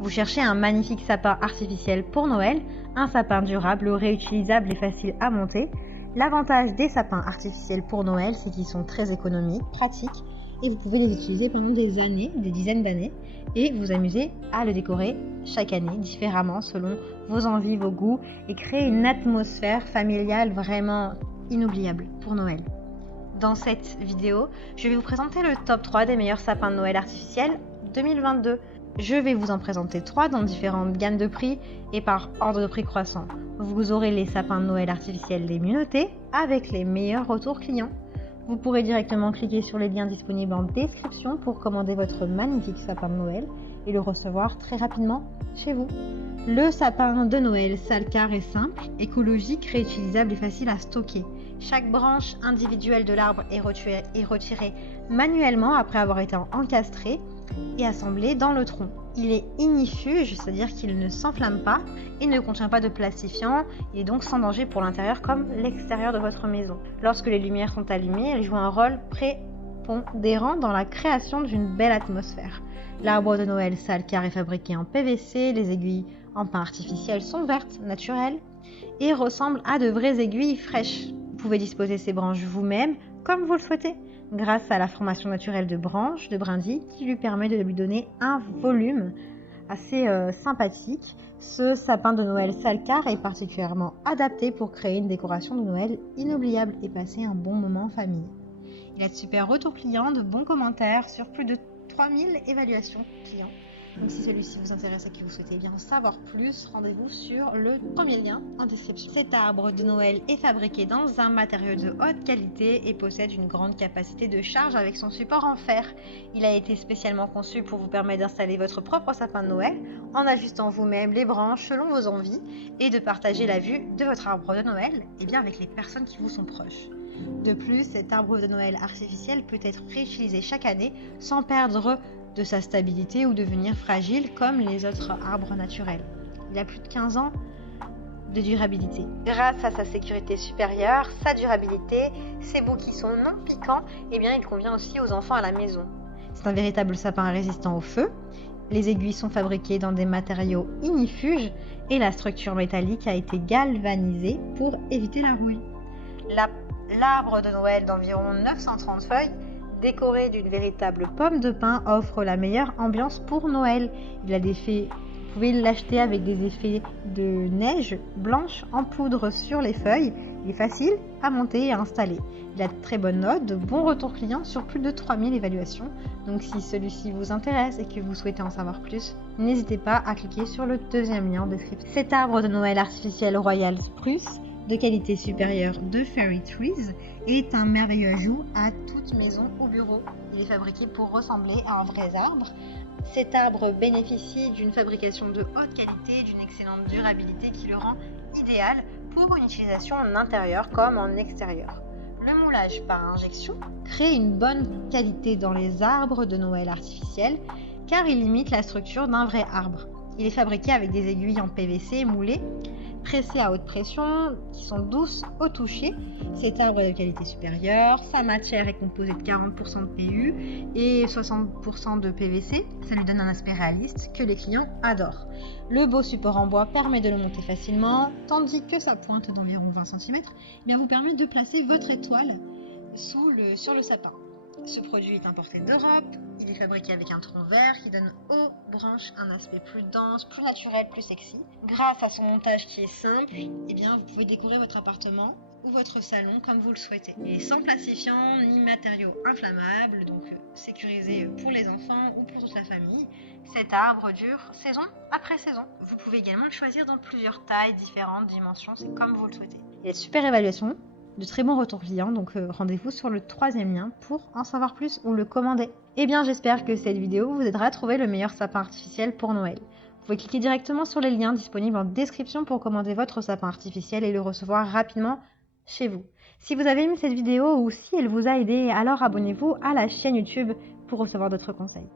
Vous cherchez un magnifique sapin artificiel pour Noël, un sapin durable, réutilisable et facile à monter. L'avantage des sapins artificiels pour Noël, c'est qu'ils sont très économiques, pratiques, et vous pouvez les utiliser pendant des années, des dizaines d'années, et vous amuser à le décorer chaque année différemment selon vos envies, vos goûts, et créer une atmosphère familiale vraiment inoubliable pour Noël. Dans cette vidéo, je vais vous présenter le top 3 des meilleurs sapins de Noël artificiels 2022. Je vais vous en présenter 3 dans différentes gammes de prix et par ordre de prix croissant. Vous aurez les sapins de Noël artificiels les mieux notés avec les meilleurs retours clients. Vous pourrez directement cliquer sur les liens disponibles en description pour commander votre magnifique sapin de Noël et le recevoir très rapidement chez vous. Le sapin de Noël Salcar est simple, écologique, réutilisable et facile à stocker. Chaque branche individuelle de l'arbre est retirée manuellement après avoir été encastrée et assemblée dans le tronc. Il est ignifuge, c'est-à-dire qu'il ne s'enflamme pas et ne contient pas de plastifiant. Il est donc sans danger pour l'intérieur comme l'extérieur de votre maison. Lorsque les lumières sont allumées, elles jouent un rôle prépondérant dans la création d'une belle atmosphère. L'arbre de Noël Salcar est fabriqué en PVC, les aiguilles en pain artificiel sont vertes, naturelles et ressemblent à de vraies aiguilles fraîches. Vous pouvez disposer ces branches vous-même comme vous le souhaitez, grâce à la formation naturelle de branches, de brindilles, qui lui permet de lui donner un volume assez sympathique. Ce sapin de Noël Salcar est particulièrement adapté pour créer une décoration de Noël inoubliable et passer un bon moment en famille. Il a de super retours clients, de bons commentaires sur plus de 3000 évaluations clients. Donc si celui-ci vous intéresse et que vous souhaitez bien en savoir plus, rendez-vous sur le premier lien en description. Cet arbre de Noël est fabriqué dans un matériau de haute qualité et possède une grande capacité de charge avec son support en fer. Il a été spécialement conçu pour vous permettre d'installer votre propre sapin de Noël en ajustant vous-même les branches selon vos envies et de partager la vue de votre arbre de Noël avec les personnes qui vous sont proches. De plus, cet arbre de Noël artificiel peut être réutilisé chaque année sans perdre de sa stabilité ou devenir fragile comme les autres arbres naturels. Il a plus de 15 ans de durabilité. Grâce à sa sécurité supérieure, sa durabilité, ses bouts qui sont non piquants, il convient aussi aux enfants à la maison. C'est un véritable sapin résistant au feu. Les aiguilles sont fabriquées dans des matériaux ignifuges et la structure métallique a été galvanisée pour éviter la rouille. L'arbre de Noël d'environ 930 feuilles, décoré d'une véritable pomme de pin, offre la meilleure ambiance pour Noël. Vous pouvez l'acheter avec des effets de neige blanche en poudre sur les feuilles. Il est facile à monter et à installer. Il a de très bonnes notes, de bons retours clients sur plus de 3000 évaluations. Donc si celui-ci vous intéresse et que vous souhaitez en savoir plus, n'hésitez pas à cliquer sur le deuxième lien en description. Cet arbre de Noël artificiel Royal Spruce, de qualité supérieure de Fairy Trees, est un merveilleux ajout à toute maison ou bureau. Il est fabriqué pour ressembler à un vrai arbre. Cet arbre bénéficie d'une fabrication de haute qualité et d'une excellente durabilité qui le rend idéal pour une utilisation en intérieur comme en extérieur. Le moulage par injection crée une bonne qualité dans les arbres de Noël artificiels car il imite la structure d'un vrai arbre. Il est fabriqué avec des aiguilles en PVC moulées, pressées à haute pression, qui sont douces au toucher. Cet arbre est de qualité supérieure. Sa matière est composée de 40% de PU et 60% de PVC. Ça lui donne un aspect réaliste que les clients adorent. Le beau support en bois permet de le monter facilement, tandis que sa pointe d'environ 20 cm vous permet de placer votre étoile sur le sapin. Ce produit est importé d'Europe, il est fabriqué avec un tronc vert qui donne aux branches un aspect plus dense, plus naturel, plus sexy. Grâce à son montage qui est simple, vous pouvez décorer votre appartement ou votre salon comme vous le souhaitez. Il est sans plastifiant ni matériaux inflammables, donc sécurisé pour les enfants ou pour toute la famille. Cet arbre dure saison après saison. Vous pouvez également le choisir dans plusieurs tailles, différentes dimensions, c'est comme vous le souhaitez. Il y a de super évaluations, de très bons retours clients, donc rendez-vous sur le troisième lien pour en savoir plus ou le commander. J'espère que cette vidéo vous aidera à trouver le meilleur sapin artificiel pour Noël. Vous pouvez cliquer directement sur les liens disponibles en description pour commander votre sapin artificiel et le recevoir rapidement chez vous. Si vous avez aimé cette vidéo ou si elle vous a aidé, alors abonnez-vous à la chaîne YouTube pour recevoir d'autres conseils.